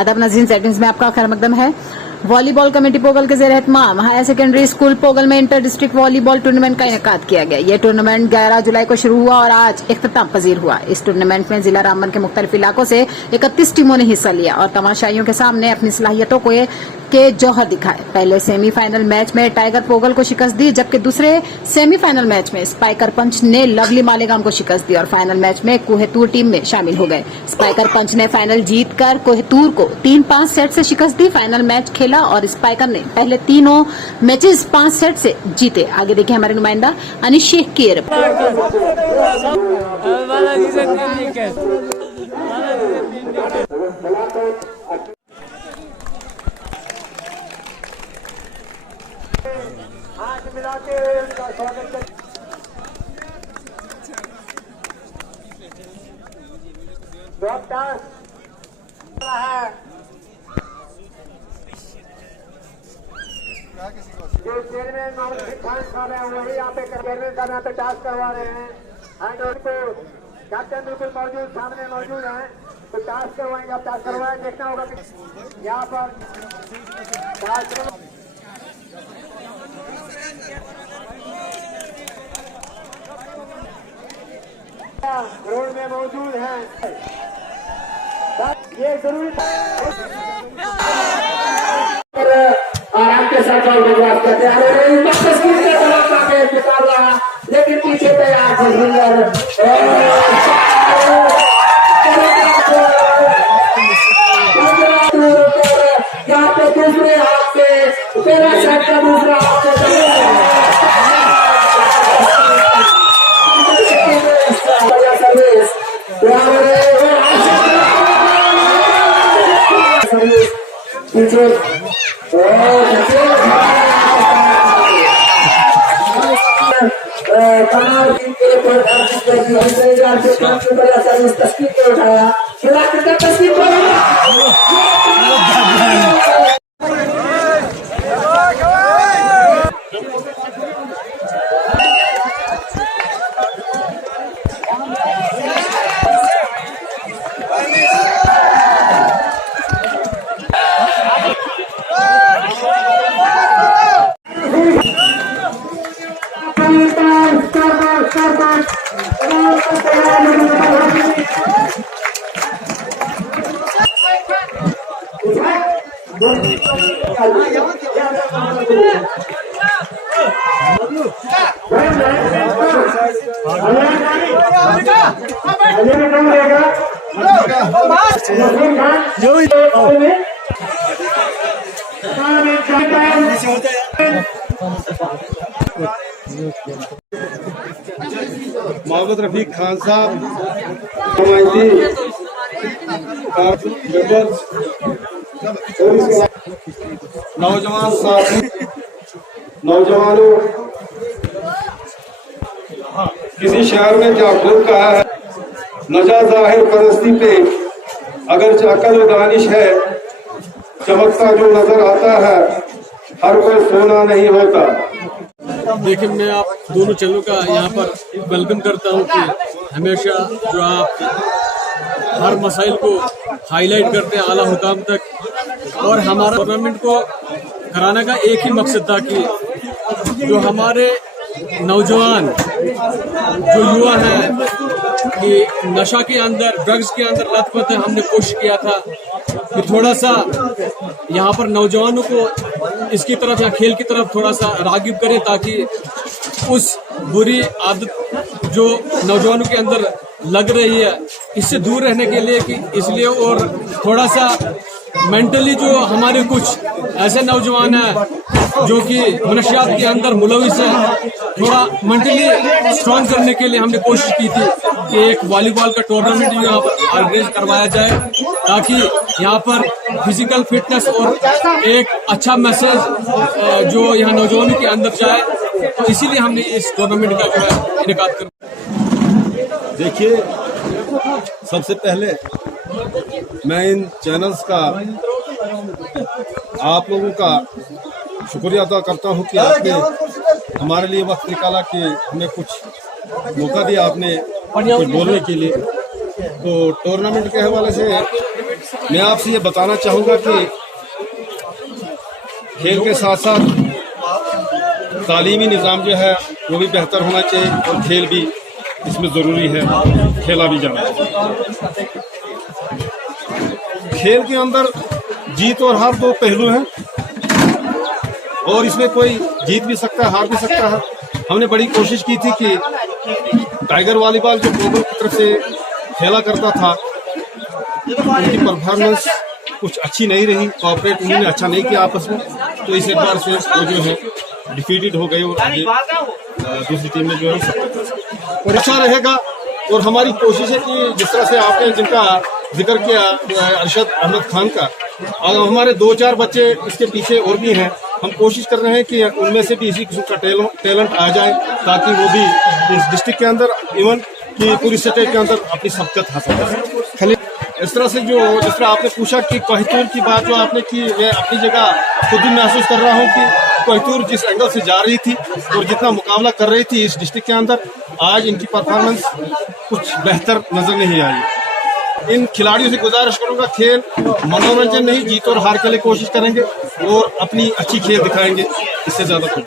आदाब नाज़रीन, सेटिंग्स में आपका खैर मकदम है। वॉलीबॉल कमेटी पोगल के ज़ेर एहतमाम हायर सेकेंडरी स्कूल पोगल में इंटर डिस्ट्रिक्ट वॉलीबॉल टूर्नामेंट का इनेकाद किया गया। ये टूर्नामेंट 11 जुलाई को शुरू हुआ और आज इख्तिताम पजीर हुआ। इस टूर्नामेंट में जिला रामबन के मुख्तलिफ इलाकों से 31 टीमों ने हिस्सा लिया और तमाशाइयों के सामने अपनी सलाहियतों को के जौहर दिखाए। पहले सेमीफाइनल मैच में टाइगर पोगल को शिकस्त दी, जबकि दूसरे सेमीफाइनल मैच में स्पाइकर पंच ने लवली मालेगांव को शिकस्त दी और फाइनल मैच में कोहेतूर टीम में शामिल हो गए। स्पाइकर पंच ने फाइनल जीतकर कोहेतूर को 3-5 सेट से शिकस्त दी। फाइनल मैच खेला और स्पाइकर ने पहले तीनों मैचेस 5 सेट से जीते। आगे देखिए हमारे नुमाइंदा अनिश शेख की रिपोर्ट। हाथ मिला के स्वागत कर जो चेयरमैन मोहम्मद खान साहब है वही यहाँ पे चेयरमैन साहब यहाँ पे टास्क करवा रहे हैं। एंड उनको कैप्टन बिल्कुल मौजूद सामने मौजूद हैं, तो टास्क करवाएंगे। आप टास्क करवाएं, देखना होगा कि यहाँ पर रोड में मौजूद हैं। ये जरूरी आराम के साथ बकवास करते हैं, लेकिन पीछे तैयार यहाँ पे दूसरे हाथ से तेरा सेट का दूसरा हाथ पीछे तस्वीर को उठाया तस्वीर को मोहम्मद रफीक खान साहब, नौजवान साथी, नौजवानों, किसी शहर में क्या खूब कहा है, नजा जाहिर परस्ती पे अगर अकल दानिश है, चमकता जो नजर आता है हर कोई सोना नहीं होता। देखिए, मैं आप दोनों चैनलों का यहाँ पर वेलकम करता हूँ कि हमेशा जो आप हर मसाइल को हाईलाइट करते हैं आला हुकाम तक, और हमारा टूर्नामेंट को कराने का एक ही मकसद था कि जो हमारे नौजवान जो युवा हैं कि नशा के अंदर, ड्रग्स के अंदर लत है, हमने कोशिश किया था कि थोड़ा सा यहाँ पर नौजवानों को इसकी तरफ या खेल की तरफ थोड़ा सा रागिब करें, ताकि उस बुरी आदत जो नौजवानों के अंदर लग रही है इससे दूर रहने के लिए कि इसलिए, और थोड़ा सा मेंटली जो हमारे कुछ ऐसे नौजवान हैं जो कि मनशियात के अंदर मुलविस है, थोड़ा मेंटली स्ट्रांग करने के लिए हमने कोशिश की थी कि एक वॉलीबॉल का टूर्नामेंट यहाँ पर ऑर्गेनाइज करवाया जाए, ताकि यहाँ पर फिजिकल फिटनेस और एक अच्छा मैसेज जो यहाँ नौजवानों के अंदर जाए, तो इसीलिए हमने इस टूर्नामेंट का जो है इनेकाद कर। देखिए, सबसे पहले मैं इन चैनल्स का, आप लोगों का शुक्रिया अदा करता हूं कि आपने हमारे लिए वक्त निकाला कि हमें कुछ मौका दिया आपने कुछ बोलने के लिए। तो टूर्नामेंट के हवाले से मैं आपसे ये बताना चाहूँगा कि खेल के साथ साथ तालीमी निज़ाम जो है वो भी बेहतर होना चाहिए और खेल भी इसमें ज़रूरी है, खेला भी जाना चाहिए। खेल के अंदर जीत और हार दो पहलू हैं और इसमें कोई जीत भी सकता है, हार भी सकता है। हमने बड़ी कोशिश की थी कि टाइगर वॉलीबॉल जो पोगल की तरफ से खेला करता था उनकी परफॉर्मेंस कुछ अच्छी नहीं रही, कॉपरेट उन्होंने अच्छा नहीं किया आपस में, तो इस बार से वो जो है डिफीटेड हो गए और आगे दूसरी टीम में जो है और अच्छा रहेगा। और हमारी कोशिश है कि जिस तरह से आपने जिनका जिक्र किया अरशद अहमद खान का, और हमारे 2-4 बच्चे इसके पीछे और भी हैं, हम कोशिश कर रहे हैं कि उनमें से भी इसी किस्म का टैलेंट आ जाए ताकि वो भी इस डिस्ट्रिक्ट के अंदर इवन कि पूरी स्टेट के अंदर अपनी सबकत हासिल कर सकें। इस तरह से जिस तरह आपने पूछा कि कोहितूर की बात जो आपने की, मैं अपनी जगह खुद भी महसूस कर रहा हूँ कि कोहितूर जिस एंगल से जा रही थी और जितना मुकाबला कर रही थी इस डिस्ट्रिक्ट के अंदर, आज इनकी परफॉर्मेंस कुछ बेहतर नजर नहीं आई। इन खिलाड़ियों से गुजारिश करूंगा, खेल मनोरंजन नहीं, जीत और हार के लिए कोशिश करेंगे और अपनी अच्छी खेल दिखाएंगे, इससे ज्यादा कुछ